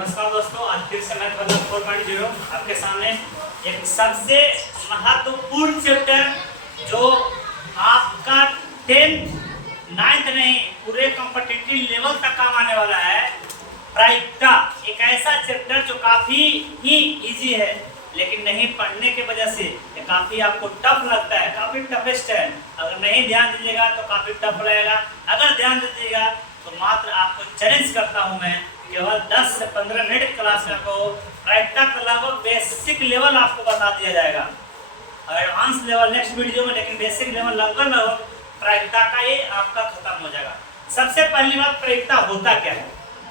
नमस्कार दोस्तों, आज फिर से मैं 4.0 आपके सामने एक सबसे महत्वपूर्ण चैप्टर जो आपका 10th 9th नहीं पूरे कॉम्पिटिटिव लेवल तक काम आने वाला है। प्रायिकता एक ऐसा चैप्टर जो काफी ही इजी है, लेकिन नहीं पढ़ने की वजह से ये काफी आपको टफ लगता है, काफी टफेस्ट है। अगर नहीं ध्यान दीजिएगा तो काफी टफ रहेगा। अगर ध्यान दीजिएगा तो मात्र आपको चैलेंज करता हूं मैं, केवल 10 से 15 मिनट क्लास में आपको प्रायिकता का लगभग बेसिक लेवल आपको बता दिया जाएगा। एडवांस लेवल नेक्स्ट वीडियो में, लेकिन बेसिक लेवल लगभग प्रायिकता का ही आपका खत्म हो जाएगा। सबसे पहली बात, प्रायिकता होता क्या है?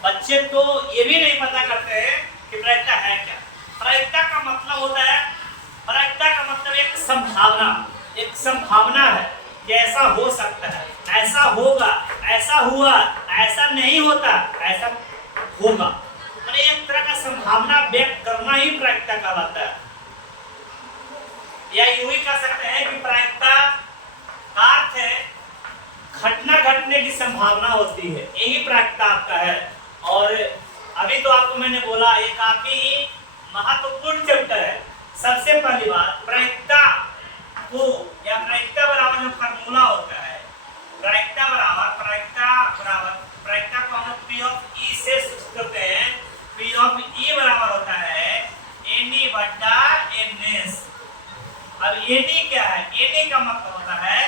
बच्चे तो ये भी नहीं पता करते हैं कि प्रायिकता है क्या। प्रायिकता का मतलब होता है, प्रायिकता का मतलब एक संभावना है कि ऐसा हो सकता है, ऐसा होगा, ऐसा हुआ, ऐसा नहीं होता, ऐसा होगा। मैंने एक तरह का संभावना व्यक्त करना ही प्रायिकता कहलाता है। या यूं ही कह सकते हैं कि प्रायिकता का अर्थ है घटना घटने की संभावना होती है, यही प्रायिकता आपका है। और अभी तो आपको मैंने बोला ये काफी महत्वपूर्ण चैप्टर है। सबसे पहली बात, प्रायिकता को या प्रायिकता बराबर जो फार्मूला होता है, प्रायिकता को हम लोग P of E से सूचित करते हैं। P of E बराबर होता है NE बटा NS। अब NE क्या है? NE का मतलब होता है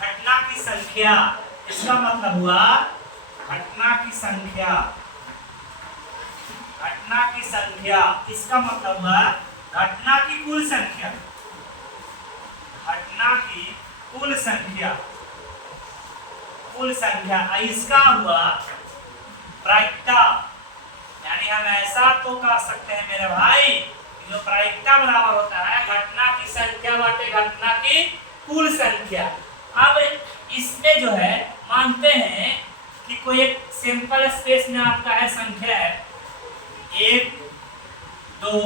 घटना की संख्या। इसका मतलब हुआ घटना की संख्या, घटना की संख्या। इसका मतलब हुआ घटना की कुल संख्या, घटना की कुल संख्या, कुल संख्या। इसका हुआ प्रायिकता। यानी हम ऐसा तो कह सकते हैं मेरे भाई, जो प्रायिकता बराबर होता है घटना की संख्या बाटे घटना की कुल संख्या। अब इसमें जो है मानते हैं कि कोई एक सिंपल स्पेस में आपका है संख्या है 1 2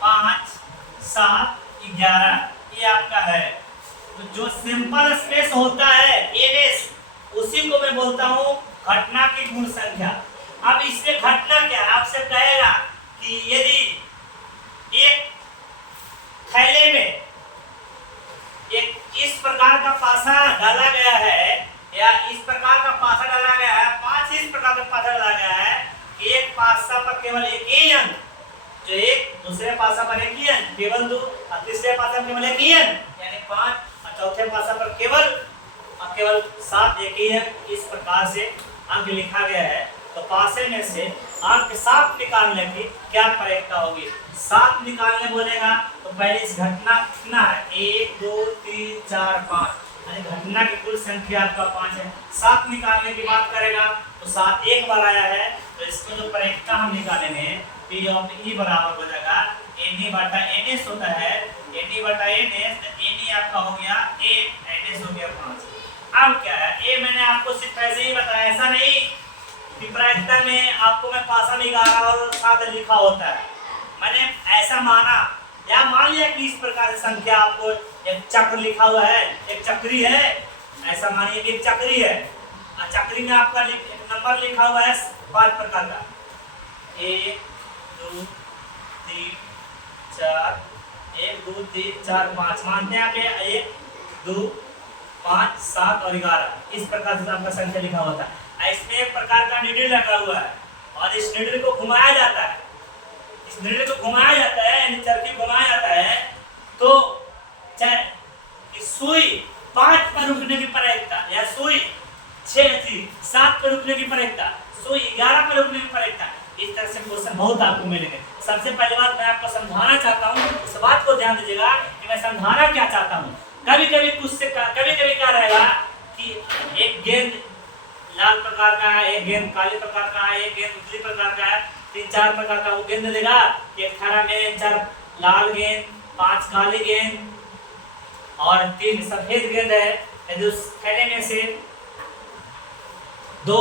5 7 11, ये आपका है। तो जो सिंपल स्पेस होता है NS, उसी को मैं बोलता हूं घटना की कुल संख्या। अब इसमें घटना क्या है? आपसे कहेगा कि यदि एक थैले में एक इस प्रकार का पासा डाला गया है, या इस प्रकार का पासा डाला गया है, 5 इस प्रकार का पासा डाला गया है, एक पासा पर केवल एक ही अंक, जो एक दूसरे पासा पर एक ही अंक केवल 2, और तीसरे पासा पर केवल एक ही अंक यानी 5, और चौथे पासा पर केवल 7 एक ही अंक। इस प्रकार से अंक लिखा गया है। तो पासे में से अंक 7 निकालने की क्या प्रायिकता होगी? 7 निकालने बोलेगा तो पहले इस घटना कितना है 1 2 3 4 5, यानी घटना की कुल संख्या आपका 5 है। 7 निकालने की बात करेगा तो 7 एक बार आया है, तो इसको जो प्रायिकता हम निकालेंगे P of E बराबर हो जाएगा NE बटा NS होता है। NE बटा NS, NE आपका हो गया 1, NS हो गया 5। अब क्या है, ये मैंने आपको सिर्फ ऐसे ही बताया, ऐसा नहीं कि प्रायिकता में आपको मैं पासा निकाला और साथ लिखा होता है। मैंने ऐसा माना, या मान लिया कि इस प्रकार से संख्या आपको एक चक्र लिखा हुआ है, एक चक्री है, ऐसा मानिए कि एक चक्री है, और चक्री में आपका एक नंबर लिखा हुआ है 5 प्रकार का, 1 2 3 4, 1 2 3 4 5, मानते हैं आप 1 2 5 7 और 11, इस प्रकार से आपका संख्या लिखा होता है। इसमें एक प्रकार का नीडल लगा हुआ है, और इस नीडल को घुमाया जाता है, इस नीडल को घुमाया जाता है, यानी चरखी घुमाया जाता है, तो सुई 5 पर रुकने की प्रायिकता, या सुई 7 पर रुकने की प्रायिकता, सुई 11 पर रुकने की प्रायिकता। इस तरह से क्वेश्चन बहुत आपको मिलेंगे। सबसे पहली बात मैं आपको समझाना चाहता हूँ, उस बात को ध्यान दीजिएगा कि मैं समझाना क्या चाहता हूँ। कभी कभी क्या रहेगा कि एक गेंद लाल प्रकार का है, एक गेंद काले प्रकार का है, एक गेंद उजली प्रकार का है, 3-4 प्रकार का वो गेंद देगा। एक थारा में 4 लाल गेंद, 5 काली गेंद और 3 सफेद गेंद है। यदि उस थैले में से 2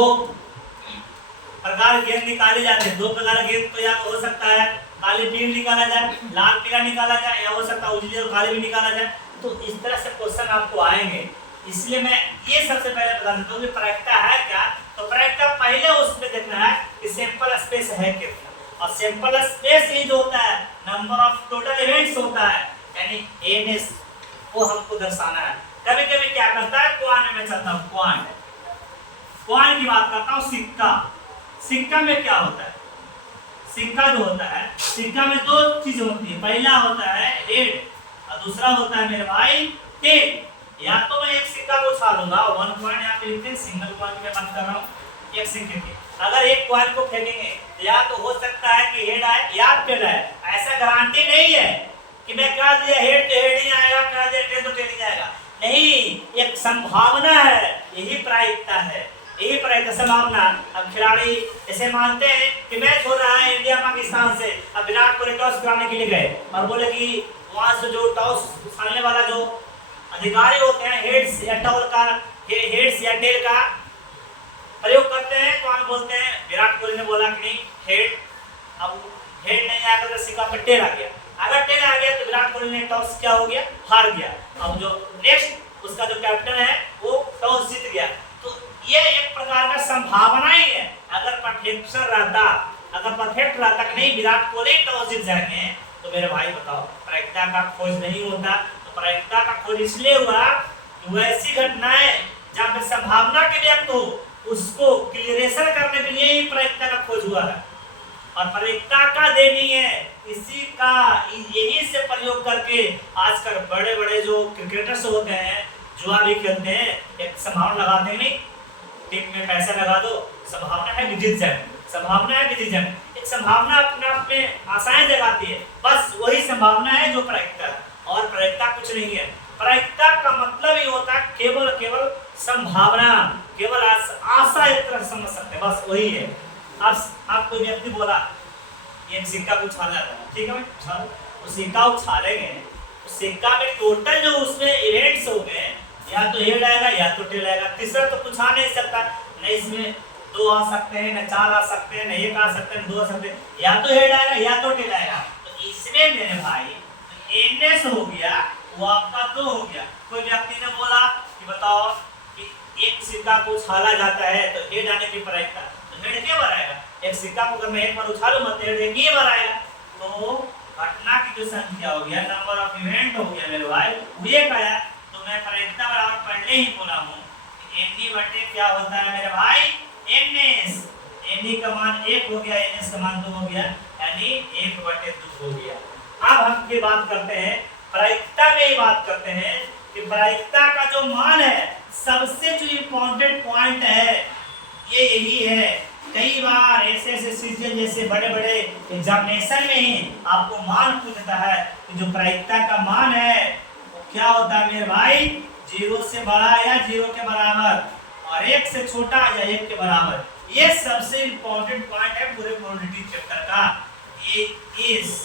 प्रकार गेंद निकाले जाते हैं, 2 प्रकार गेंद तो या हो सकता है काली पीली निकाला जाए, लाल पीला निकाला जाए, या हो सकता है उजली और काली भी निकाला जाए। तो इस तरह से क्वेश्चन आपको आएंगे। इसलिए मैं ये सबसे पहले बता देता हूँ कि प्रायिकता है क्या। तो प्रायिकता पहले उसमें देखना है कि सैंपल स्पेस है कितना। और सैंपल स्पेस ये जो होता है नंबर ऑफ टोटल इवेंट्स होता है, यानी एनएस वो हमको दर्शाना है। कभी कभी क्या करता है क्वांट में चलता हूँ, क्वांट की बात करता हूँ। सिक्का में क्या होता है, सिक्का जो होता है, सिक्का में दो चीज होती है, पहला होता है हेड और दूसरा होता है मेरे भाई टेल। या तो मैं एक सिक्का को उछालूंगा, 1 पॉइंट यहाँ पे लिखते हैं, सिंगल पॉइंट में बात कर रहा हूँ, एक सिक्के की अगर एक कॉइन को फेंकेंगे या तो हो सकता है कि हेड आए या टेल आए, ऐसा गारंटी नहीं है कि मैं कह दिया हेड तो हेड ही आएगा, कह दिया टेल तो टेल ही आएगा, नहीं, एक संभावना है, यही प्रायिकता है, यही प्रायिकता संभावना। अब खिलाड़ी ऐसे मानते हैं कि मैच हो रहा है इंडिया पाकिस्तान से, अब विराट कोहली टॉस कराने के लिए गए और बोले कि वहां से जो टॉस उछालने वाला जो अधिकारी होते हैं हेड्स या टेल का प्रयोग करते हैं, तो हम बोलते हैं विराट कोहली ने बोला कि नहीं हेड, अब हेड नहीं आया तो सिक्का पे टेल आ गया, अगर टेल आ गया तो विराट कोहली ने टॉस क्या हो गया, हार गया। अब जो नेक्स्ट उसका जो कैप्टन है वो टॉस जीत गया। तो ये एक प्रकार का संभावना ही है, अगर परफेक्शन रहता, अगर परफेक्ट रहता कि नहीं विराट कोहली टॉस जीत जाएंगे, तो मेरे भाई बताओ प्रायिकता का खोज नहीं होता। तो प्रायिकता का खोज इसलिए हुआ वैसी घटनाएं जहां पे संभावना के व्यक्त हो उसको क्लियरेशन करने के लिए ही प्रायिकता का खोज हुआ है। और प्रायिकता का देनी है इसी का, यही से प्रयोग करके आजकल बड़े बड़े जो क्रिकेटर्स होते हैं जुआ भी खेलते हैं, एक संभावना लगाते हैं, नहीं टीम में पैसा लगा दो, संभावना है कि जीत जाए, संभावना है कि जीत जाए, एक संभावना अपने आप में आशाएं जगाती है, बस वही संभावना है जो प्रायिकता है, और प्रायिकता कुछ नहीं है। प्रायिकता का मतलब ही होता है केवल संभावना, केवल आशा, एक तरह समझ सकते हैं, बस वही है। आप कोई व्यक्ति बोला एक सिक्का को उछाला जाता है, ठीक है भाई उछालो, उस सिक्का उछालेंगे, उस सिक्का में टोटल जो उसमें इवेंट्स हो गए, या तो हेड आएगा या तो टेल आएगा, तीसरा तो कुछ आ नहीं सकता, नहीं इसमें 2 आ सकते हैं, न 4 आ सकते हैं, न 1 आ सकते हैं, 2 आ सकते हैं, या तो हेड आएगा या तो टेल आएगा। तो इसमें मेरे भाई एनएस हो गया, वो आपका 2 हो गया। कोई व्यक्ति ने बोला कि बताओ कि एक सिक्का को उछाला जाता है तो हेड आने की प्रायिकता, तो हेड क्या बनाएगा, एक सिक्का को अगर मैं एक बार उछालूं मत हेड एक ही बार आएगा, तो घटना की जो संख्या हो गया, नंबर ऑफ इवेंट हो गया मेरे भाई, वो एक आया। तो मैं प्रायिकता बराबर पहले ही बोला हूं एन बटे क्या होता है मेरे भाई एनएस, एन का मान 1 हो गया, एनएस का मान 2 हो गया, यानी 1/2 हो गया। अब हम ये बात करते हैं प्रायिकता में, ही बात करते हैं कि प्रायिकता का जो मान है, सबसे जो इम्पोर्टेंट पॉइंट है ये यही है। कई बार ऐसे सीजन जैसे बड़े बड़े एग्जामिनेशन में आपको मान पूछता है कि जो प्रायिकता का मान है वो क्या होता है मेरे भाई, 0 से बड़ा या 0 के बराबर, और 1 से छोटा या 1 के बराबर। ये सबसे इम्पोर्टेंट पॉइंट है पूरे प्रोबेबिलिटी चैप्टर का। ये इस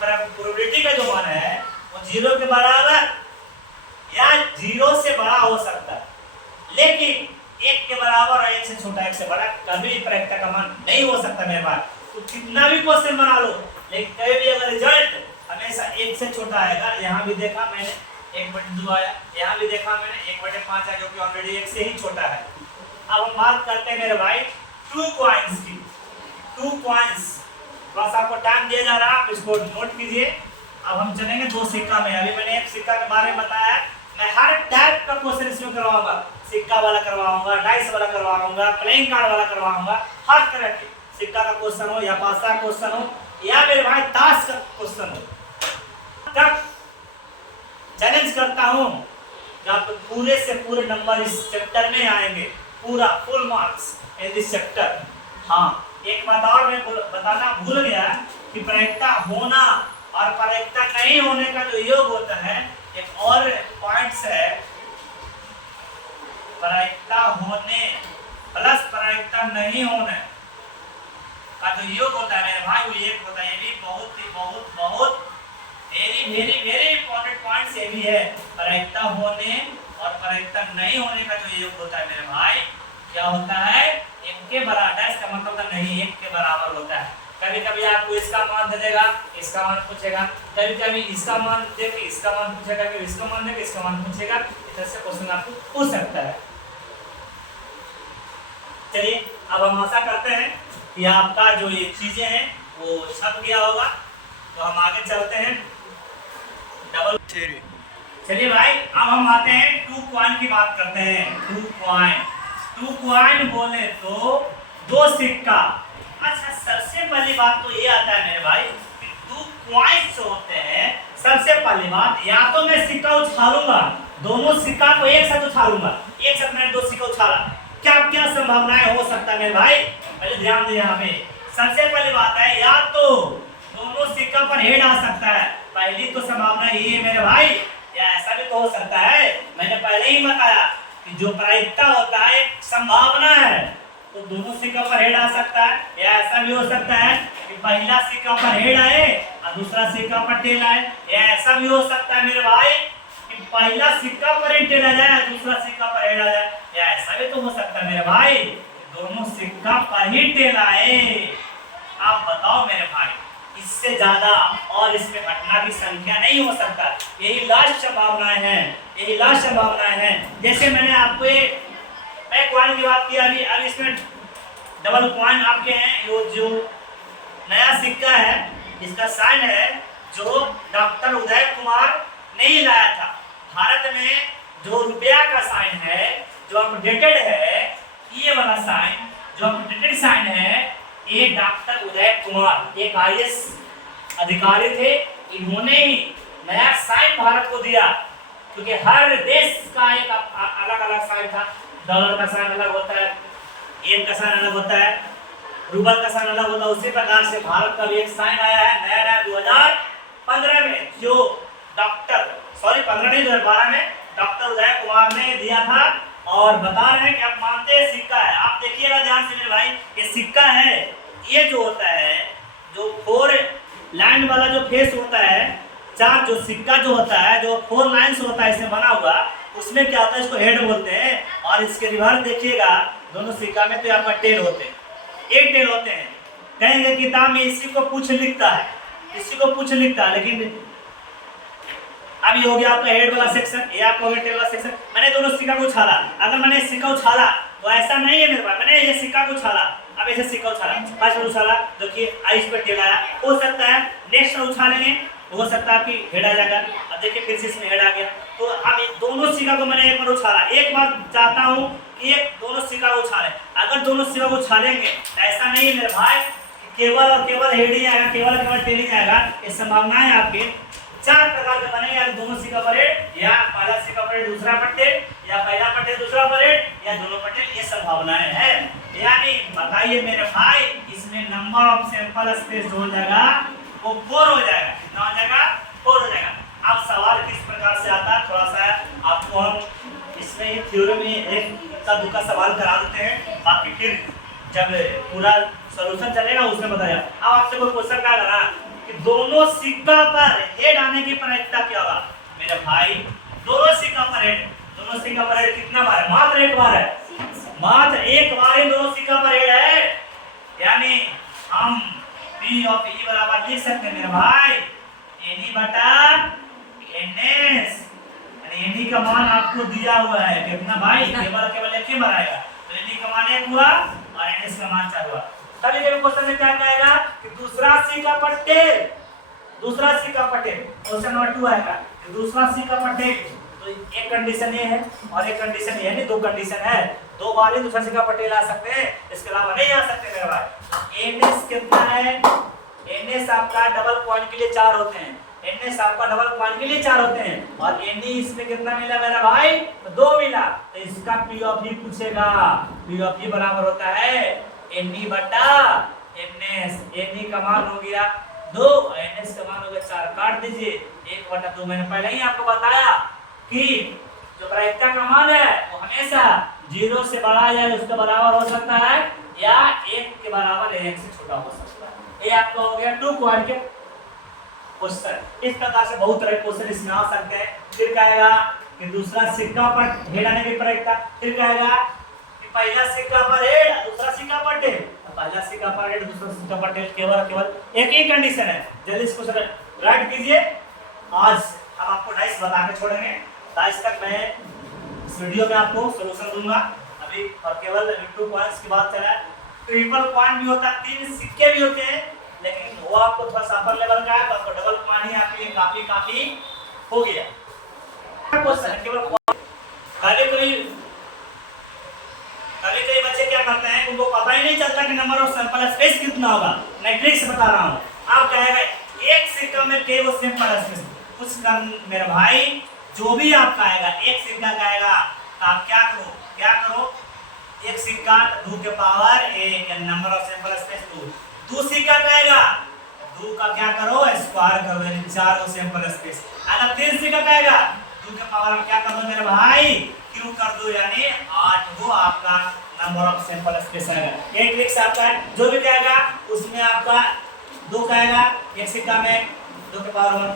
प्रोबेबिलिटी का जो मान है वो 0 के बराबर या 0 से बड़ा हो सकता है, लेकिन 1 के बराबर और 1 से छोटा 1 से बड़ा कभी प्रायिकता का मान नहीं हो सकता मेरे पास। तो कितना भी क्वेश्चन बना लो, लेकिन कभी भी अगर रिजल्ट हमेशा 1 से छोटा आएगा, यहाँ भी देखा मैंने 1/2 आया, यहाँ भी देखा मैंने 1/5 आया, जो कि ऑलरेडी 1 से ही छोटा है। अब हम बात करते हैं मेरे भाई 2 कॉइन्स की। 2 कॉइन्स बस आपको टाइम दिया जा रहा है, आप इसको नोट कीजिए। अब हम चलेंगे 2 सिक्का में। अभी मैंने एक सिक्का के बारे में बताया, मैं हर टाइप का क्वेश्चन इसमें करवाऊंगा, सिक्का वाला करवाऊंगा, डाइस वाला करवाऊंगा, प्लेइंग कार्ड वाला करवाऊंगा, हर तरह के सिक्का का क्वेश्चन हो या पासा का क्वेश्चन हो या मेरे भाई ताश का क्वेश्चन हो, तक चैलेंज करता हूं कि आप पूरे से पूरे नंबर इस चैप्टर में आएंगे, पूरा full marks in this chapter. हाँ, एक बात और मैं बताना भूल गया कि प्रायिकता होना और प्रायिकता नहीं होने का जो योग होता है, एक और पॉइंट्स है, प्रायिकता होने प्लस प्रायिकता नहीं होने का जो योग होता है मेरे भाई, वो एक होता है। ये भी बहुत वेरी इंपॉर्टेंट पॉइंट्स ये भी है। प्रायिकता होने और प्रायिकता नहीं होने का जो योग होता है मेरे भाई, क्या होता है, 1 के बराबर, इसका मतलब नहीं 1 के बराबर होता है। कभी कभी आपको इसका मान दे देगा, इसका मान पूछेगा, कभी कभी इसका मान देके इसका मान पूछेगा, कभी इसका मान देके इसका मान पूछेगा, इस तरह से क्वेश्चन आपको पूछ सकता है। चलिए अब हम आशा करते हैं कि आपका जो ये चीजें हैं वो छप गया होगा। तो हम आगे चलते हैं डबल थ्योरी। चलिए भाई, अब हम आते हैं टू कॉइन की बात करते हैं। टू कॉइन बोले तो दो सिक्का। अच्छा, सबसे पहली बात तो ये आता है मेरे भाई कि टू कॉइन्स होते हैं। सबसे पहली बात, या तो मैं सिक्का उछालूंगा, दोनों सिक्का को एक साथ उछालूंगा, एक साथ मैंने दो सिक्का उछाला, क्या क्या संभावनाएं हो सकता है मेरे भाई, पहले ध्यान दे यहाँ पे। सबसे पहली बात है, या तो दोनों सिक्का पर हेड आ सकता है, पहली तो संभावना ये है मेरे भाई। या ऐसा भी तो हो सकता है, मैंने पहले ही बताया कि जो प्रायिकता होता है एक संभावना है, तो दोनों सिक्का पर हेड आ सकता है। या ऐसा भी हो सकता है कि पहला सिक्का पर हेड आए और दूसरा सिक्का पर टेल आए। या ऐसा भी हो सकता है मेरे भाई कि पहला सिक्का पर ही टेल आ जाए, दूसरा सिक्का पर हेड आ जाए। या ऐसा भी तो हो सकता है मेरे भाई दोनों सिक्का पर ही टेल आए। आप बताओ मेरे भाई, इससे ज्यादा और इसमें घटना की संख्या नहीं हो सकता। यही लास्ट संभावनाएं हैं, यही लास्ट संभावनाएं हैं। जैसे मैंने आपको मैं कॉइन की बात की, अभी इसमें डबल कॉइन आपके हैं। यो जो नया सिक्का है, इसका साइन है जो डॉक्टर उदय कुमार ने ही लाया था। भारत में जो रुपया का साइन है, जो अपडेटेड है, ये वाला साइन जो अपडेटेड साइन है, ये डॉक्टर उदय कुमार एक आईएएस अधिकारी थे, इन्होंने ही नया साइन भारत को दिया। क्योंकि हर देश का एक अलग अलग साइन था। डॉलर का साइन अलग होता है, येन का साइन अलग होता है, रूबल का साइन अलग होता है। उसी प्रकार से भारत का भी एक साइन आया है नया 2015 में, जो 2012 में डॉक्टर उदय कुमार ने दिया था। और बता रहे हैं कि आप मानते हैं सिक्का है। आप देखिएगा ध्यान से मेरे भाई, ये सिक्का है, ये जो होता है, जो 4 लाइन वाला जो फेस होता है, चार जो सिक्का जो होता है, जो 4 लाइन्स होता है इससे बना हुआ, उसमें क्या होता है, इसको हेड बोलते हैं। और इसके रिवर्स देखिएगा, दोनों सिक्का में तो यहाँ पर टेल होते हैं, एक टेल होते हैं। कहेंगे किताब में इसी को पूछ लिखता है, इसी को पूछ लिखता है, लेकिन अब ये हो गया आपका हेड वाला सेक्शन, ये आपका हो गया टेल वाला सेक्शन। मैंने दोनों सिक्का को उछाला, अगर मैंने सिक्का उछाला तो ऐसा नहीं है मेरे पास, मैंने ये सिक्का को उछाला, अब ऐसे सिक्का उछाला, पांच बार उछाला, देखिए आइस पर टेल आया। हो सकता है नेक्स्ट उछालेंगे, हो सकता है आपकी हेड आ जाएगा। अब देखिए फिर से इसमें हेड आ गया। तो अब दोनों सिक्का को मैंने एक बार उछाला, एक बार चाहता हूँ कि एक दोनों सिक्का को उछाले। अगर दोनों सिक्का को उछालेंगे ऐसा नहीं है मेरे भाई केवल और केवल हेड ही आएगा, केवल और केवल टेल ही आएगा। ये संभावनाएं आपके 4 प्रकार के बनेंगे, या दोनों सिक्का पर हेड, या पहला सिक्का पर हेड दूसरा पर टेल, या पहला पर टेल दूसरा पर हेड, या दोनों पर टेल। ये संभावनाएं हैं। यानी बताइए मेरे भाई, इसमें नंबर ऑफ सैंपल स्पेस हो जाएगा वो 4 हो जाएगा। कितना हो जाएगा? 4 हो जाएगा। अब सवाल किस प्रकार से आता है, थोड़ा सा आपको हम इसमें ही थ्योरी में एक का दुका सवाल करा देते हैं, बाकी फिर जब पूरा सॉल्यूशन चलेगा उसमें बताया। अब आपसे कोई क्वेश्चन क्या करा कि दोनों सिक्का पर हेड आने की प्रायिकता क्या होगा मेरे भाई? दोनों सिक्का पर हेड, दोनों सिक्का पर हेड कितना बार है? मात्र एक बार है, मात्र एक बार ही दोनों सिक्का पर हेड है। यानी हम P ऑफ E बराबर लिख सकते हैं मेरे भाई Ne बटा Ns। Ne का मान आपको दिया हुआ है कितना भाई? केवल केवल एक ही बार आएगा, तो Ne का मान 1 हुआ और Ns का मान 4 हुआ। तभी जब क्वेश्चन में क्या कहेगा कि दूसरा सिक्का पर टेल, दूसरा सिक्का पर टेल, क्वेश्चन नंबर 2 आएगा कि दूसरा सिक्का पर टेल। तो एक कंडीशन ये है और एक कंडीशन ये है, नहीं 2 कंडीशन है। 2 बार ही दूसरा सिक्का पर टेल आ सकते हैं, इसके अलावा नहीं आ सकते मेरे भाई। Ns कितना है? Ns आपका डबल पॉइंट के लिए 4 होते हैं, Ns आपका डबल पॉइंट के लिए 4 होते हैं। और Ne इसमें कितना मिला मेरा भाई? तो 2 मिला। तो इसका P ऑफ E पूछेगा, P ऑफ E बराबर होता है Ne बटा Ns। Ne का मान हो गया 2, Ns का मान हो गया 4। काट दीजिए 1 बटा 2। मैंने पहले ही आपको बताया कि जो प्रायिकता का मान है वो हमेशा 0 से बड़ा या उसके बराबर हो सकता है, या 1 के बराबर या 1 से छोटा हो सकता है। ये आपका हो गया 2 क्वाड के क्वेश्चन। इस प्रकार से बहुत तरह के क्वेश्चन इसमें आ सकते हैं। फिर कहेगा कि दूसरा सिक्का पर हेड आने की प्रायिकता, फिर कहेगा कि पहला सिक्का पर हेड दूसरा सिक्का पर टेल, पहला सिक्का पर हेड दूसरा सिक्का पर टेल, केवल एक ही कंडीशन है। जल्दी इसको राइट कीजिए। आज अब आपको डाइस बता के छोड़ेंगे, डाइस तक मैं इस वीडियो में आपको सॉल्यूशन दूंगा अभी, और केवल 2 पॉइंट्स की बात चला है। ट्रिपल पॉइंट भी होता है, 3 सिक्के भी होते हैं, लेकिन वो आपको थोड़ा सा अपर लेवल का है, तो आपको डबल पॉइंट ही आपके लिए काफी हो गया। क्वेश्चन है केवल कभी कभी बच्चे क्या करते हैं, उनको पता ही नहीं चलता कि नंबर ऑफ सैंपल स्पेस कितना होगा। मैं ट्रिक से बता रहा हूँ, आप कहेगा एक सिक्का में केवल सैंपल स्पेस कुछ कर मेरे भाई, जो भी आपका आएगा एक सिक्का का आएगा, तो आप क्या करो, एक सिक्का 2 के power 1 number of sample space 2 सिक्का का आएगा, 2 का क्या करो स्क्वायर करो, यानी 4 सैंपल स्पेस। अगर 3 सिक्का का आएगा 2 के पावर आप क्या कर दो मेरे भाई, क्यों कर दो, यानी 8 आपका नंबर ऑफ सैंपल स्पेस आएगा। ये ट्रिक से आपका जो भी कहेगा उसमें आपका 2 का आएगा, एक सिक्का में 2 के पावर 1,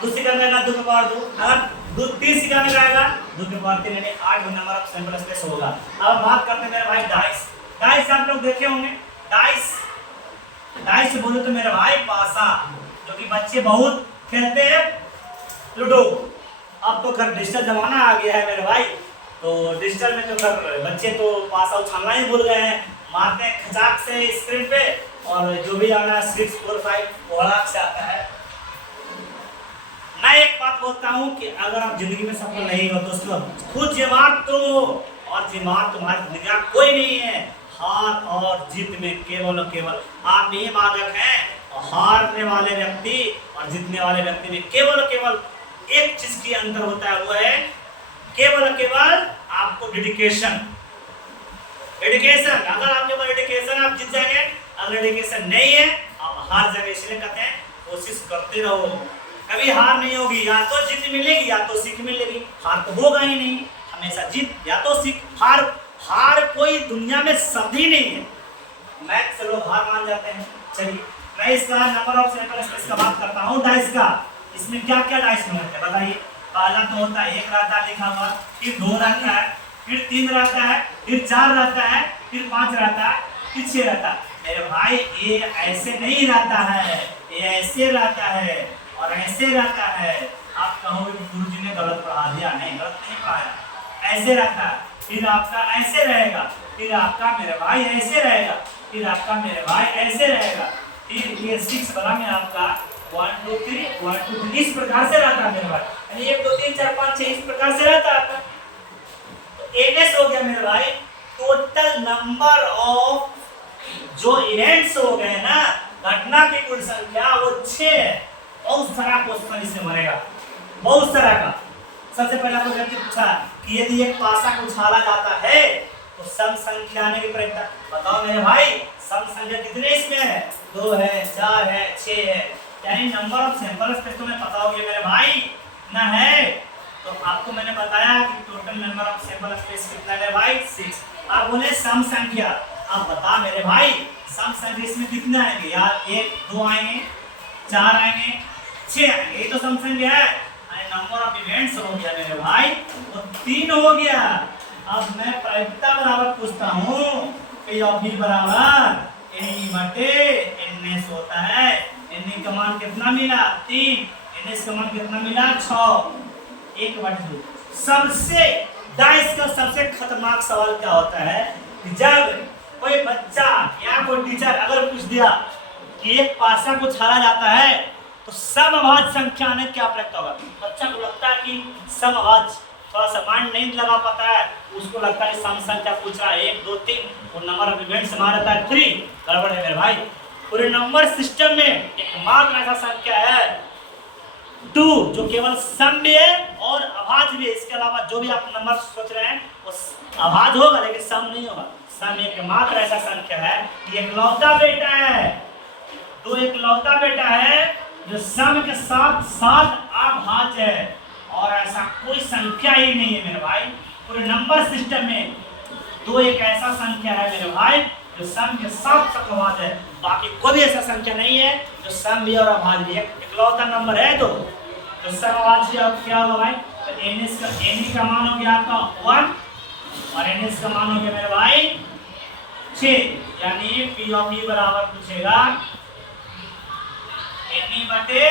दूसरी सिक्का में 2 के पावर 2, अगर 3 सिक्का में आएगा 2 के पावर 3, यानी 8 नंबर ऑफ सैंपल स्पेस होगा। अब बात करते हैं मेरे भाई डाइस आप लोग देखे होंगे, डाइस से बोलो तो मेरे भाई पासा, जो कि बच्चे बहुत खेलते हैं लूडो। अब तो खैर डिजिटल जमाना आ गया है मेरे भाई, तो डिजिटल में तो खैर बच्चे तो पासा उछालना ही भूल गए हैं, मारते हैं खचाक से स्क्रीन पे, और जो भी आना 6 4 5 वो हड़ाक से आता है। मैं एक बात बोलता हूँ कि अगर आप जिंदगी में सफल नहीं हो दोस्तों, खुद जवाब तुम हो, और जवाब तुम्हारी जिंदगी का कोई नहीं है। हार और जीत में केवल और केवल आप ही बाधक हैं, और हारने वाले व्यक्ति और जीतने वाले व्यक्ति में केवल और केवल एक चीज की अंतर होता है, वो है केवल और केवल आपको डेडिकेशन। अगर आपके पास डेडिकेशन आप जीत जाएंगे, अगर डेडिकेशन नहीं है आप हार जाएंगे। इसलिए कहते हैं कोशिश करते रहो, कभी हार नहीं होगी, या तो जीत मिलेगी या तो सीख मिलेगी, हार तो होगा ही नहीं, हमेशा जीत या तो सीख। हार कोई दुनिया में शब्द ही नहीं है, मैथ से लोग हार मान जाते हैं। चलिए मैं इसका नंबर ऑफ सैंपल स्पेस का बात करता हूँ डाइस का। इसमें क्या क्या डाइस में होते हैं बताइए। पहला तो होता है 1 रहता है लिखा हुआ, फिर 2 रहता है, फिर 3 रहता है, फिर 4 रहता है, फिर 5 रहता है, फिर 6 रहता है। मेरे भाई ये ऐसे नहीं रहता है, ये ऐसे रहता है और ऐसे रहता है। आप कहोगे कि गुरुजी ने गलत पढ़ा दिया, नहीं गलत नहीं पढ़ाया, ऐसे रहता है, फिर आपका ऐसे रहेगा, फिर आपका मेरे भाई ऐसे रहेगा, फिर आपका मेरे भाई ऐसे रहेगा, फिर ये 6 बना में आपका 1 2 3 1 2 3 इस प्रकार से रहता है मेरे भाई, यानी 1 2 3 4 5 6 इस प्रकार से रहता है। तो एनएस हो गया मेरे भाई, टोटल नंबर ऑफ जो इवेंट्स हो गए ना, घटना की कुल संख्या वो 6 है। बहुत सारा क्वेश्चन इससे बनेगा, बहुत सारा का। सबसे पहला तो व्यक्ति पूछा कि यदि एक पासा को उछाला जाता है तो सम संख्या आने की प्रक्रिया बताओ मेरे भाई, सम संख्या कितने इसमें है, 2 है, 4 है, 6 है, यानी नंबर ऑफ सैंपल स्पेस तो मैं पता हो गया मेरे भाई ना है। तो आपको मैंने बताया कि total number of sample space कितना है मेरे भाई 6। आप बोले सम संख्या, आप बता मेरे भाई सम संख्या इसमें कितना आएंगे यार, 1 2 आएंगे, 4 आएंगे, 6 आएंगे, ये तो सम संख्या है। नंबर ऑफ इवेंट्स हो गया मेरे भाई तो 3 हो गया। अब मैं प्रायिकता बराबर पूछता हूँ, P of V बराबर N बटे NS होता है। N का मान कितना मिला 3, NS का मान कितना मिला 6, 1/2। सबसे डाइस का सबसे खतरनाक सवाल क्या होता है कि जब कोई बच्चा या कोई टीचर अगर पूछ दिया कि एक पासा को छाड़ा जाता है तो समअभाज्य संख्या आने क्या प्रयत्न होगा। बच्चा को लगता है कि समअभाज्य, थोड़ा सा माइंड नहीं लगा पाता है, उसको लगता है सम संख्या पूछ रहा है 1 2 3 और नंबर ऑफ इवेंट्स हमारा रहता है 3। गड़बड़ है मेरे भाई, पूरे नंबर सिस्टम में एकमात्र ऐसा संख्या है 2 जो केवल सम भी है और अभाज्य भी है। इसके अलावा जो भी आप नंबर सोच रहे हैं वो अभाज्य होगा लेकिन सम नहीं होगा। सम एकमात्र ऐसा संख्या है कि इकलौता बेटा है, 2 इकलौता बेटा है जो सम के साथ साथ अभाज्य है, और ऐसा कोई संख्या ही नहीं है मेरे भाई पूरे नंबर सिस्टम में। 2 एक ऐसा संख्या है मेरे भाई जो सम के साथ अभाज्य है, बाकी कोई भी ऐसा संख्या नहीं है जो सम भी और अभाज्य भी है। इकलौता नंबर है तो सम अभाज्य क्या होगा भाई, तो एन का मान हो गया आपका 1 और NS का मान हो गया मेरे भाई 6, यानी P of V बराबर पूछेगा N बटे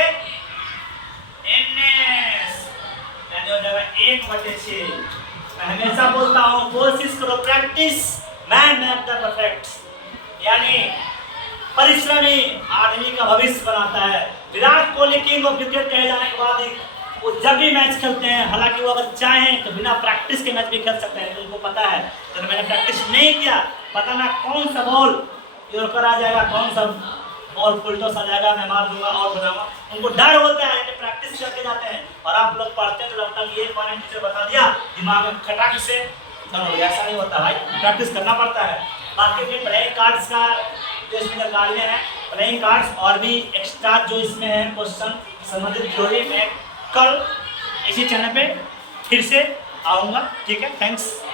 NS, यानी हो जाएगा 1/6। मैं हमेशा बोलता हूँ कोशिश करो, practice man make the perfect. यानी परिश्रमी आदमी का भविष्य बनाता है। Virat Kohli king of cricket कहे जाने के बाद वो जब भी मैच खेलते हैं, हालांकि वो अगर चाहें तो बिना प्रैक्टिस के मैच भी खेल सकते हैं, तो उनको पता है तो मैंने प्रैक्टिस नहीं किया, पता ना कौन सा बॉल यॉर्कर आ जाएगा, कौन सा बॉल फुल टॉस आ जाएगा, मैं मार दूंगा और बनाऊंगा। उनको डर होता है कि प्रैक्टिस करके जाते हैं, और आप लोग पढ़ते हैं तो लगता है कि ये पॉइंट टीचर बता दिया दिमाग में खटाक से, ऐसा नहीं होता भाई, प्रैक्टिस करना पड़ता है। बाकी फिर प्लेइंग कार्ड्स का जो इसमें जानकारी है, प्लेइंग कार्ड्स और भी एक्स्ट्रा जो इसमें है क्वेश्चन संबंधित थ्योरी में कल इसी चैनल पे फिर से आऊँगा। ठीक है, थैंक्स।